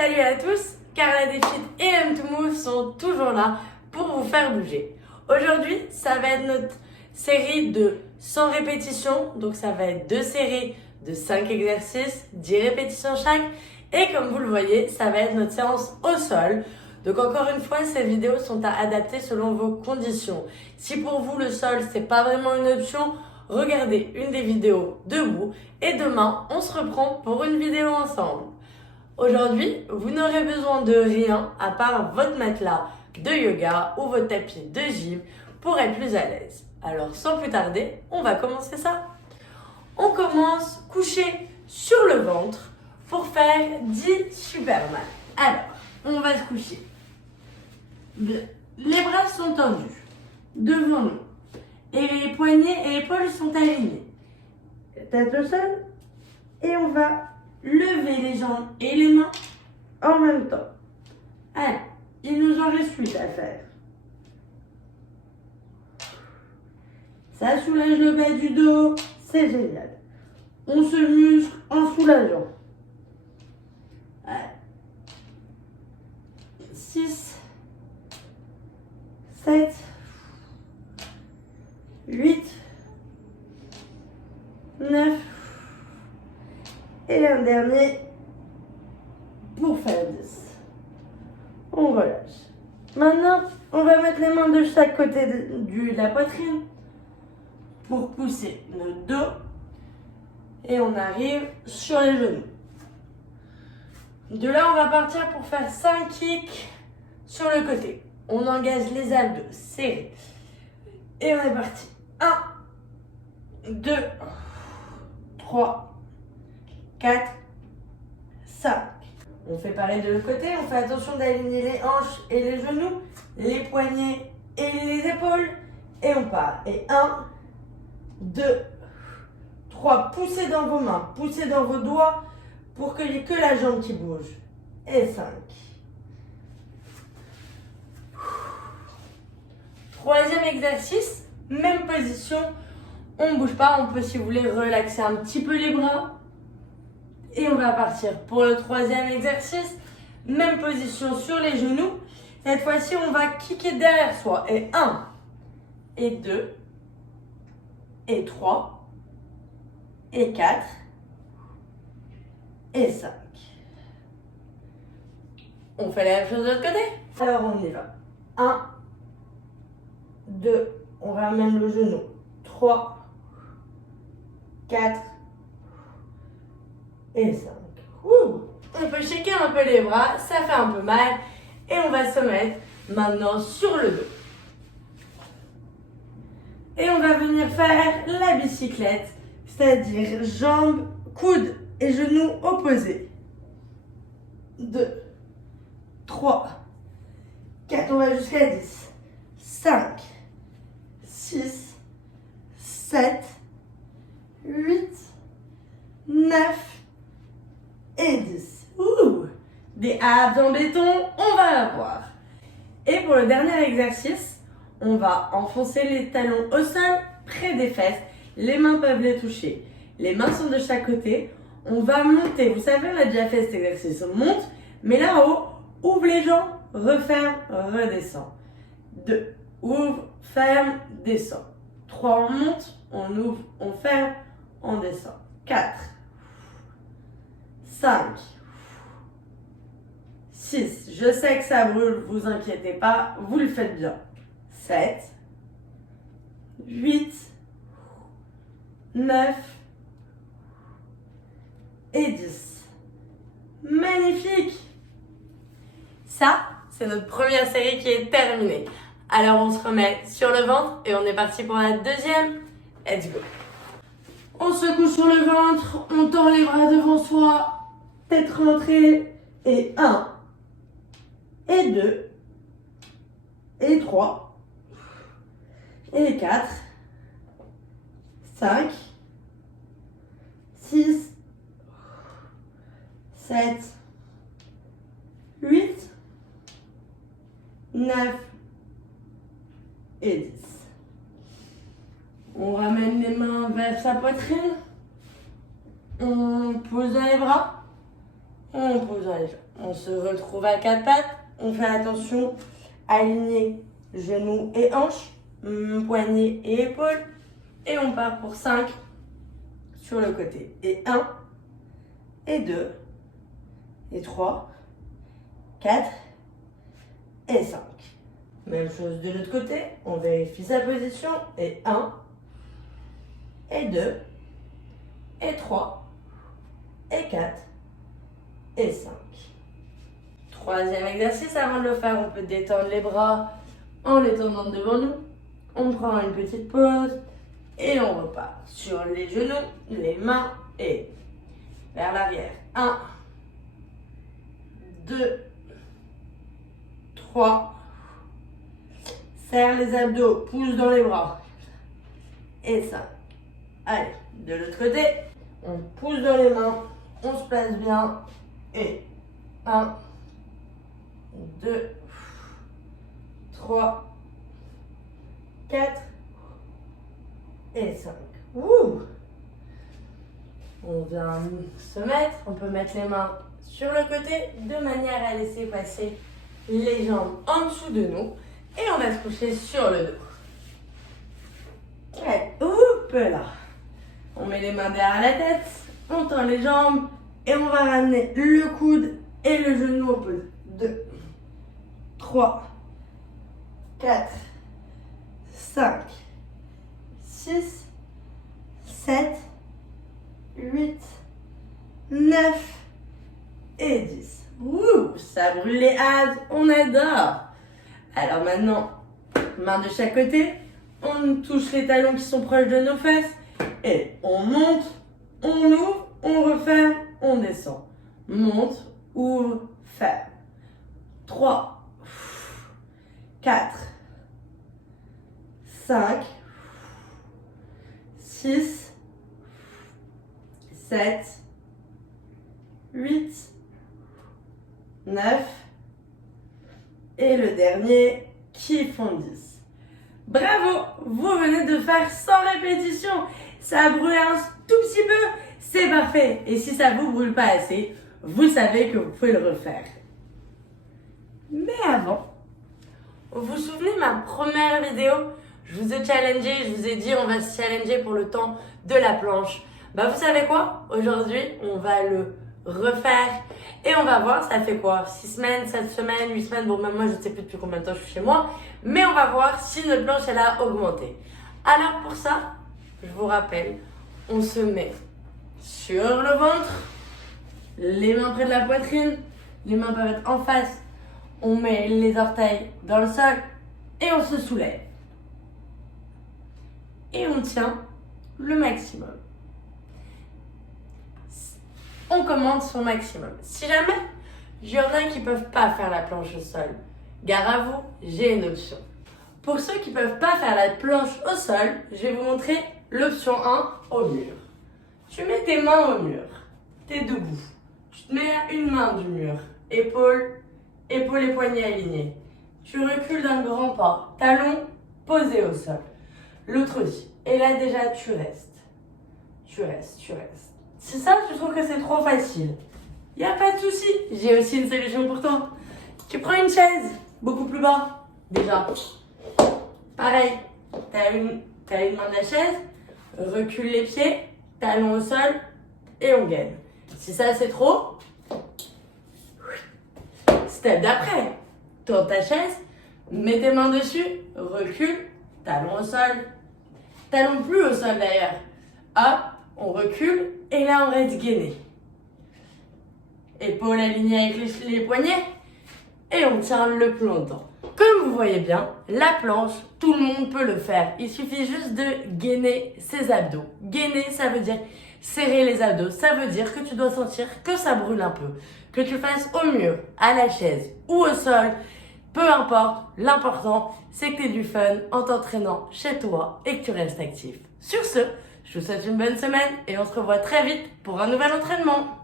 Salut à tous, Carla Défit et M2Move sont toujours là pour vous faire bouger. Aujourd'hui, ça va être notre série de 100 répétitions, donc ça va être 2 séries de 5 exercices, 10 répétitions chaque, et comme vous le voyez, ça va être notre séance au sol. Donc encore une fois, ces vidéos sont à adapter selon vos conditions. Si pour vous le sol, c'est pas vraiment une option, regardez une des vidéos debout, et demain, on se reprend pour une vidéo ensemble. Aujourd'hui, vous n'aurez besoin de rien à part votre matelas de yoga ou votre tapis de gym pour être plus à l'aise. Alors sans plus tarder, on va commencer ça. On commence couché sur le ventre pour faire 10 Superman. Alors, on va se coucher. Les bras sont tendus devant nous et les poignets et épaules sont alignés. Tête au sol et on va lever les jambes et les mains en même temps. Allez, il nous en reste 8 à faire. Ça soulage le bas du dos, c'est génial. On se muscle en soulageant. Allez. 6, 7, 8, 9, et un dernier pour faire 10. On relâche. Maintenant, on va mettre les mains de chaque côté de la poitrine pour pousser notre dos. Et on arrive sur les genoux. De là, on va partir pour faire 5 kicks sur le côté. On engage les abdos serrés. Et on est parti. 1, 2, 3, 4, 5. On fait pareil de l'autre côté. On fait attention d'aligner les hanches et les genoux, les poignets et les épaules. Et on part. Et 1, 2, 3. Poussez dans vos mains, poussez dans vos doigts pour qu'il n'y ait que la jambe qui bouge. Et 5. Troisième exercice, même position. On ne bouge pas. On peut, si vous voulez, relaxer un petit peu les bras. Et on va partir pour le troisième exercice. Même position sur les genoux. Cette fois-ci, on va kicker derrière soi. Et 1, et 2, et 3, et 4, et 5. On fait la même chose de l'autre côté. Alors on y va. 1, 2, on ramène le genou. 3, 4, et 5. On peut shaker un peu les bras, ça fait un peu mal. Et on va se mettre maintenant sur le dos. Et on va venir faire la bicyclette, c'est-à-dire jambes, coudes et genoux opposés. 2, 3, 4, on va jusqu'à 10. 5, 6, 7, 8, 9, et 10. Des abs en béton, on va l'avoir. Et pour le dernier exercice, on va enfoncer les talons au sol, près des fesses. Les mains peuvent les toucher. Les mains sont de chaque côté. On va monter. Vous savez, on a déjà fait cet exercice. On monte, mais là-haut, ouvre les jambes, referme, redescend. 2, ouvre, ferme, descend. 3, on monte, on ouvre, on ferme, on descend. 4, 5, 6, je sais que ça brûle, vous inquiétez pas, vous le faites bien. 7, 8, 9 et 10. Magnifique! Ça, c'est notre première série qui est terminée. Alors on se remet sur le ventre et on est parti pour la deuxième. Let's go! On se couche sur le ventre, on tend les bras devant soi, tête rentrée, et 1, et 2, et 3, et 4, 5, 6, 7, 8, 9 et 10. On ramène les mains vers sa poitrine. On pose dans les bras. On pose dans les jambes. On se retrouve à quatre pattes. On fait attention, aligner genoux et hanches, poignets et épaules. Et on part pour 5 sur le côté. Et 1, et 2, et 3, 4, et 5. Même chose de l'autre côté. On vérifie sa position. Et 1, et 2, et 3, et 4, et 5. Troisième exercice, avant de le faire, on peut détendre les bras en les tendant devant nous. On prend une petite pause et on repart sur les genoux, les mains et vers l'arrière. 1, 2, 3. Serre les abdos, pousse dans les bras. Et 5. Allez, de l'autre côté, on pousse dans les mains, on se place bien. Et 1, 2, 3, 4 et 5. Ouh. On vient se mettre, on peut mettre les mains sur le côté de manière à laisser passer les jambes en dessous de nous et on va se coucher sur le dos. Allez, hop là. On met les mains derrière la tête, on tend les jambes et on va ramener le coude et le genou opposé. 2, 3, 4, 5, 6, 7, 8, 9 et 10. Ouh, ça brûle les abs, on adore. Alors maintenant, main de chaque côté, on touche les talons qui sont proches de nos fesses et on monte, on ouvre, on referme, on descend. Monte, ouvre, ferme. 3, 4, 5, 6, 7, 8, 9 et le dernier qui font 10. Bravo, vous venez de faire 100 répétitions. Ça a brûlé un tout petit peu, c'est parfait. Et si ça vous brûle pas assez, vous savez que vous pouvez le refaire. Mais avant, vous vous souvenez de ma première vidéo? Je vous ai challengé, je vous ai dit on va se challenger pour le temps de la planche. Bah vous savez quoi? Aujourd'hui, on va le refaire et on va voir ça fait quoi? 6 semaines, 7 semaines, 8 semaines, bon même moi je ne sais plus depuis combien de temps je suis chez moi, mais on va voir si notre planche elle a augmenté. Alors pour ça, je vous rappelle, on se met sur le ventre, les mains près de la poitrine, les mains peuvent être en face, on met les orteils dans le sol et on se soulève. Et on tient le maximum. On commande son maximum. Si jamais il y en a qui ne peuvent pas faire la planche au sol, gare à vous, j'ai une option. Pour ceux qui ne peuvent pas faire la planche au sol, je vais vous montrer l'option 1 au mur. Tu mets tes mains au mur, tu es debout. Tu te mets à une main du mur, épaule et poignets alignés. Tu recules d'un grand pas, talons posés au sol. L'autre aussi. Et là déjà, tu restes. Tu restes. Si ça, tu trouves que c'est trop facile, il n'y a pas de souci. J'ai aussi une solution pour toi. Tu prends une chaise, beaucoup plus bas, déjà. Pareil, t'as une main de la chaise, recule les pieds, talons au sol, et on gaine. Si ça, c'est trop, step d'après. Tourne ta chaise, mets tes mains dessus, recule, talons au sol. Talons plus au sol d'ailleurs. Hop, on recule et là on reste gainé. Épaules alignées avec les poignets et on tient le plus longtemps. Comme vous voyez bien, la planche, tout le monde peut le faire. Il suffit juste de gainer ses abdos. Gainer, ça veut dire serrer les abdos. Ça veut dire que tu dois sentir que ça brûle un peu. Que tu le fasses au mur, à la chaise ou au sol. Peu importe, l'important, c'est que tu aies du fun en t'entraînant chez toi et que tu restes actif. Sur ce, je vous souhaite une bonne semaine et on se revoit très vite pour un nouvel entraînement.